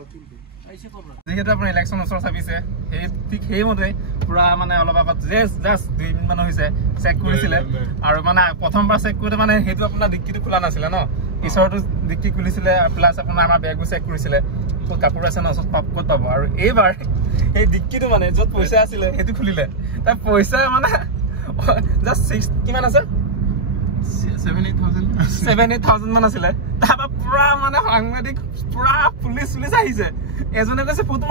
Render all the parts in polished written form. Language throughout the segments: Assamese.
যেহেতু আপোনাৰ ইলেকশ্যন ওচৰ চাপিছে সেই ঠিক সেইমতে পুৰা মানে অলপ আগত জাষ্ট 2 মিনিট মান হৈছে চেক কৰিছিলে আৰু মানে প্ৰথমবাৰ চেক কৰোঁতে মানে সেইটো আপোনাৰ ডিক্কিটো খোলা নাছিলে ন পিছৰটো ডিক্কি খুলিছিলে প্লাছ আপোনাৰ আমাৰ বেগো চেক কৰিছিলে ক'ত কাপোৰ আছে ন ক'ত পাব আৰু এইবাৰ এই ডিক্কিটো মানে য'ত পইচা আছিলে সেইটো খুলিলে তাৰ পইচা মানে জাষ্ট 6 কিমান আছে 7,000 মান আছিলে তাৰপৰা পুৰা মানে সাংবাদিক পুৰা পুলিচ আহিছে এজনে কৈছে ফটো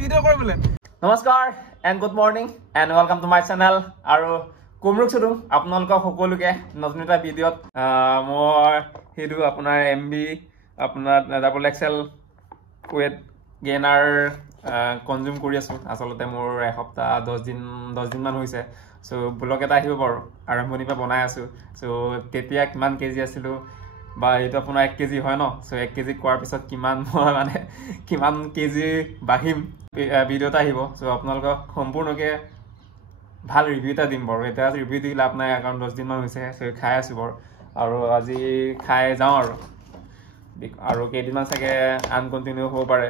ভিডিঅ' কৰিবলৈ নমস্কাৰ and good morning and welcome to my channel আৰু কুমৰুক চুদুম আপোনালোকক সকলোকে নতুন এটা ভিডিঅ'ত মই সেইটো আপোনাৰ MB আপোনাৰ XXL ৱেট গেইনাৰ কনজিউম কৰি আছোঁ আচলতে মোৰ এসপ্তাহ 10 দিন মান হৈছে চ' ব্লগ এটা আহিব বাৰু আৰম্ভণিৰ পৰা বনাই আছোঁ চ' তেতিয়া কিমান কেজি আছিলোঁ বা এইটো আপোনাৰ 1 কেজি হয় ন চ' 1 কেজি কোৱাৰ পিছত কিমান কেজি বাঢ়িম ভিডিঅ' এটা আহিব চ' আপোনালোকক সম্পূৰ্ণকৈ ভাল ৰিভিউ এটা দিম বাৰু এতিয়া ৰিভিউ দি লাভ নাই কাৰণ 10 দিনমান হৈছে চ' খাই আছোঁ বাৰু আৰু আজি খাই যাওঁ আৰু কেইদিনমান চাগে আনকণ্টিনিউ হ'ব পাৰে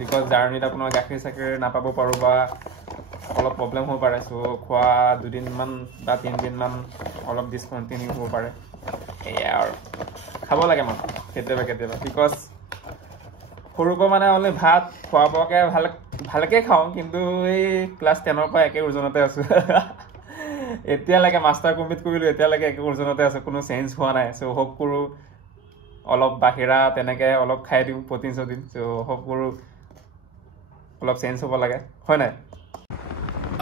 বিকজ জাৰ্ণিত আপোনাৰ গাখীৰ চাখীৰ নাপাব পাৰোঁ বা অলপ প্ৰব্লেম হ'ব পাৰে চ' খোৱা 2 দিনমান বা 3 দিনমান অলপ ডিছকণ্টিনিউ হ'ব পাৰে এয়া আৰু খাব লাগে মানে কেতিয়াবা বিকজ সৰুৰ পৰা মানে অনলি ভাত খোৱা বোৱাকৈ ভালকৈ খাওঁ কিন্তু এই ক্লাছ 10ৰ পৰা একে ওজনতে আছোঁ এতিয়ালৈকে মাষ্টাৰ কমপ্লিট কৰিলোঁ এতিয়ালৈকে একে ওজনতে আছোঁ কোনো চেঞ্জ হোৱা নাই চ' হোপ কৰোঁ অলপ বাহিৰা তেনেকৈ অলপ খাই দিওঁ প্ৰটিন চটিন চ' হোপ কৰোঁ অলপ চেঞ্জ হ'ব লাগে হয় নাই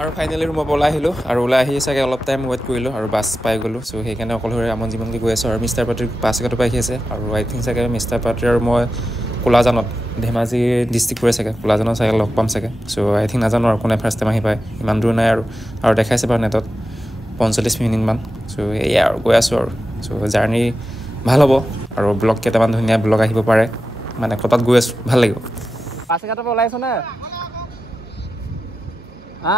আৰু ফাইনেলি ৰুমৰ পৰা ওলাই আহিলোঁ আৰু ওলাই আহি চাগে অলপ টাইম ৱেইট কৰিলোঁ আৰু বাছ পাই গ'লোঁ চ' সেইকাৰণে অকলশৰে আমন জীৱনকৈ গৈ আছোঁ আৰু মিষ্টাৰ পাত্ৰীৰ বাছ এঘাটৰ পৰা আহি আছে আৰু আই থিংক চাগে মিষ্টাৰ পাত্ৰী আৰু মই কোলাজানত ধেমাজি ডিষ্ট্ৰিক্ট পৰে চাগে কোলাজানত চাগে লগ পাম চাগে চ' আই থিংক নাজানো আৰু কোনে ফাৰ্ষ্ট টাইম আহি পায় ইমান দূৰ নাই আৰু দেখাইছে বাৰু নেটত 45 মিনিটমান চ' এয়া আৰু গৈ আছোঁ আৰু চ' জাৰ্ণি ভাল হ'ব আৰু ব্লগ কেইটামান ধুনীয়া ব্লগ আহিব পাৰে মানে ক'ৰবাত গৈ আছোঁ ভাল লাগিব বাছ এঘাটৰ পৰা ওলাইছ নে হা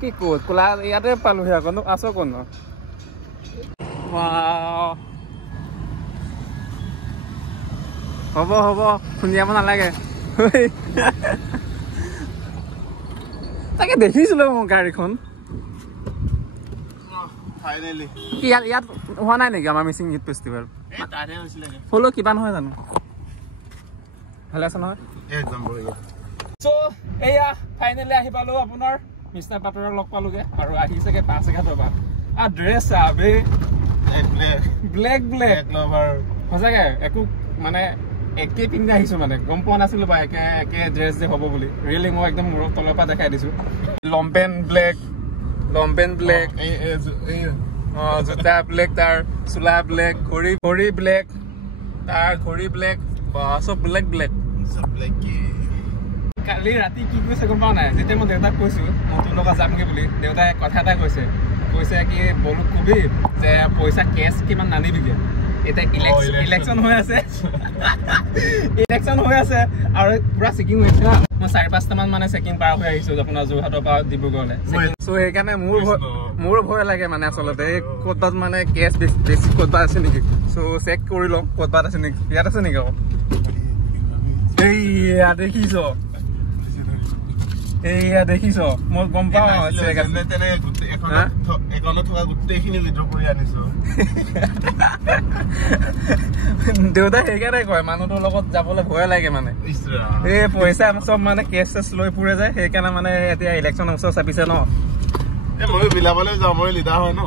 কি ক'ত কোলা ইয়াতে পালোহি আকৌ আছ ক'ত হ'ব খুন্দিয়াব নালাগে তাকে দেখিছিলো মোৰ গাড়ীখন কি ইয়াত হোৱা নাই নেকি আমাৰ মিচিং ঈদ ফেষ্টিভেল হ'লেও কিমান হয় জানো ভালে আছে নহয় চ' এয়া ফাইনেলি আহি পালো আপোনাৰ মিষ্টাৰ পাত্ৰক লগ পালোগে আৰু আহি চাগে বাছ এঘাটৰ পৰা আৰু ড্ৰেছ আবে ব্লেক সঁচাকে একো মানে একে পিন্ধি আহিছোঁ মানে গম পোৱা নাছিলোঁ বা একে ড্ৰেছ যে হ'ব বুলি ৰিয়েলি মই একদম মূৰৰ তলৰ পৰা দেখাই দিছোঁ লম্পেন ব্লেক জোতা ব্লেক তাৰ চোলা ব্লেক ঘড়ী ব্লেক তাৰ ঘড়ী ব্লেক বা চব ব্লেক কালি ৰাতি কি কৈছে গম পাওঁ নাই যেতিয়া মই দেউতাক কৈছোঁ মই তোৰ লগত যামগৈ বুলি দেউতাই কথা এটা কৈছে কি বলুক কবি যে পইচা কেছ কিমান নানিবিগে এতিয়া ইলেকশ্যন হৈ আছে আৰু পুৰা চেকিং হৈছে না মই 4-5টামান মানে চেকিং পাৰ হৈ আহিছোঁ আপোনাৰ যোৰহাটৰ পৰা ডিব্ৰুগড়লৈ চ' সেইকাৰণে মোৰ ভয় লাগে মানে আচলতে ক'ৰবাত মানে কেছ বেছি ক'ৰবাত আছে নেকি চ' চেক কৰি লওঁ ক'ৰবাত আছে নেকি ইয়াত আছে নেকি আকৌ এইয়া দেখিছ মই গম পাওঁ দেউতাই সেইকাৰণে কয় মানুহটোৰ লগত যাবলৈ ভয় লাগে মানে এই পইচা চব মানে কেছ চেছ লৈ ফুৰে যায় সেইকাৰণে মানে এতিয়া ইলেকশ্যন ওচৰ চাপিছে ন মই বিলাবলৈ যাওঁ মই লিডাৰ হয় ন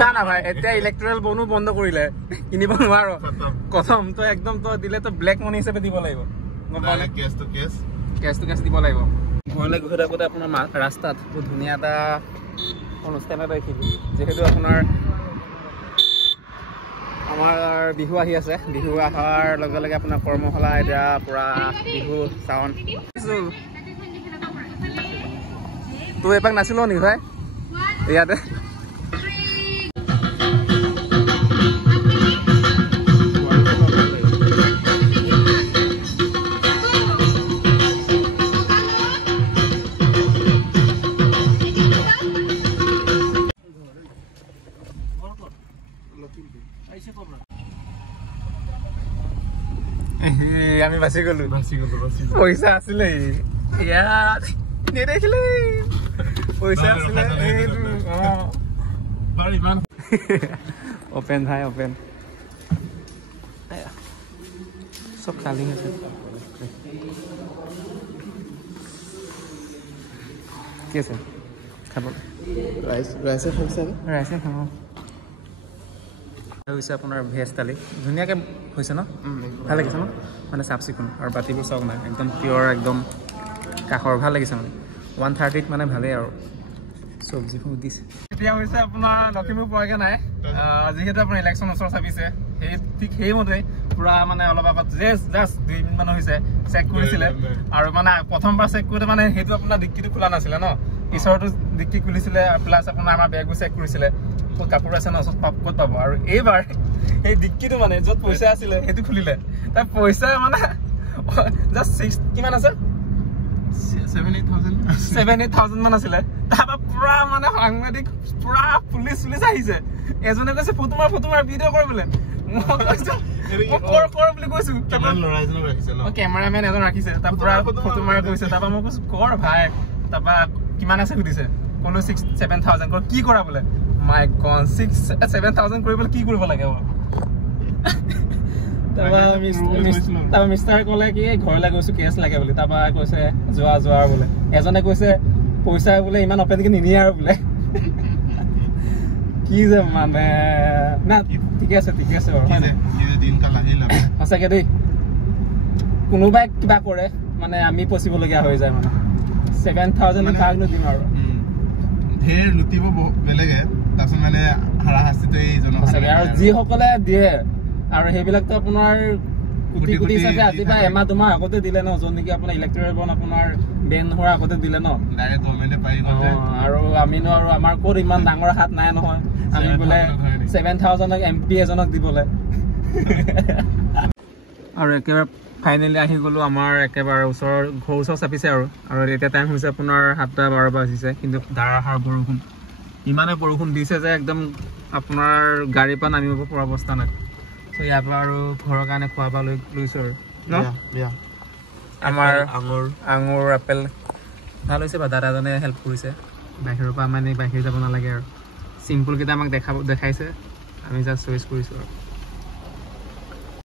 চা না ভাই এতিয়া ইলেক্ট্ৰেল বনো বন্ধ কৰিলে কিনিব নোৱাৰ কথম তই একদম তই দিলে তই ব্লেক মানি হিচাপে দিব লাগিব কেছ দিব লাগিব ঘৰলৈ গৈ থাকোঁতে আপোনাৰ ৰাস্তাত বহুত ধুনীয়া এটা অনুষ্ঠান এটা দেখিলোঁ যিহেতু আপোনাৰ আমাৰ বিহু আহি আছে বিহু অহাৰ লগে লগে আপোনাৰ কৰ্মশালা এতিয়া পূৰা বিহু চাউন তই এপাক নাছিলো নেকি ভাই ইয়াতে আমি বাচি গলো পইচা আছিলে ইয়াত নেদেখিলে পইচা আছিলে ওপেন ভাই ওপেন সব খালি আছে কি আছে খাব ৰাইছে খাব হৈছে আপোনাৰ ভেজ থালি ধুনীয়াকৈ হৈছে ন ভাল লাগিছে ন মানে চাফ চিকুণ আৰু বাতিবোৰ চাওক নাই একদম পিয়ৰ একদম কাষৰ ভাল লাগিছে মানে 130 মানে ভালেই আৰু চব্জিবোৰ দিছে এতিয়া হৈছে আপোনাৰ লখিমপুৰ পোৱাগৈ নাই যিহেতু আপোনাৰ ইলেকশ্যন ওচৰ চাপিছে ঠিক সেইমতে পুৰা মানে অলপ আগত জাষ্ট 2 মিনিট মান হৈছে চেক কৰিছিলে আৰু মানে প্ৰথমবাৰ চেক কৰোঁতে মানে সেইটো আপোনাৰ ডিক্কিটো খোলা নাছিলে ন পিছৰটো ডিক্কি খুলিছিলে প্লাছ আপোনাৰ আমাৰ বেগবোৰ চেক কৰিছিলে ক'ত কাপোৰ আছে ন ওচৰত ক'ত পাব আৰু এইবাৰ সেই ডিক্কিটো মানে য'ত পইচা আছিলে সেইটো খুলিলে তাৰ পইচা মানে জাষ্ট কিমান আছে 7,000 মান আছিলে তাৰপৰা পুৰা মানে সাংবাদিক পুৰা পুলিচ আহিছে এজনে কৈছে ফটো মাৰ ভিডিঅ' কৰিবলৈ বুলি কৈছো কেমেৰামেন এজন ৰাখিছে তাৰ পৰা ফটো মাৰ কৈছে তাৰপৰা মই কৈছো কৰ ভাই তাৰপৰা কিমান আছে সুধিছে ক'লো 7,000 কৰ কি কৰা বোলে মাই গড 7,000 কৰিবলৈ কি কৰিব লাগে তাৰপৰা মিষ্টাৰ ক'লে কি ঘৰলৈ গৈছো কেছ লাগে বুলি তাৰপৰা কৈছে যোৱা বোলে এজনে কৈছে পইচা বোলে ইমান অপেনকে নিনিয়ে আৰু বোলে কি যে মানে না ঠিকে আছে সঁচাকে দেই কোনোবাই কিবা কৰে মানে আমি পচিবলগীয়া হৈ যায় মানে 7,000 কাকনো দিম আৰু ঢেৰ লুটিব বেলেগে তাৰপিছত মানে হাৰাশাস্তিটো এই সঁচাকে আৰু যিসকলে দিয়ে আৰু সেইবিলাকতো আপোনাৰ কোটি কোটি হিচাপে আজি বা এমাহ 2 মাহ আগতে দিলে ন য'ত নেকি আপোনাৰ ইলেক্ট্ৰিক বন আপোনাৰ বেন হোৱাৰ আগতে দিলে ন আৰু আমিনো আৰু আমাৰ ক'ত ইমান ডাঙৰ হাত নাই নহয় আমি বোলে 7,000 MP এজনক দিবলৈ আৰু একেবাৰে ফাইনেলি আহি গ'লো আমাৰ একেবাৰে ঘৰ ওচৰ চাপিছে আৰু এতিয়া টাইম হৈছে আপোনাৰ 7:12 বাজিছে কিন্তু ধাৰাসাৰ বৰষুণ ইমানে বৰষুণ দিছে যে একদম আপোনাৰ গাড়ীৰ পৰা নামিব পৰা অৱস্থা নাই চ' ইয়াৰ পৰা আৰু ঘৰৰ কাৰণে খোৱা বোৱা লৈছোঁ আৰু ন আমাৰ আঙুৰ আপেল ভাল হৈছে বা দাদাজনে হেল্প কৰিছে বাহিৰৰ পৰা মানে বাহিৰ যাব নালাগে আৰু চিম্পুলকেইটা আমাক দেখাইছে আমি জাষ্ট চইচ কৰিছোঁ আৰু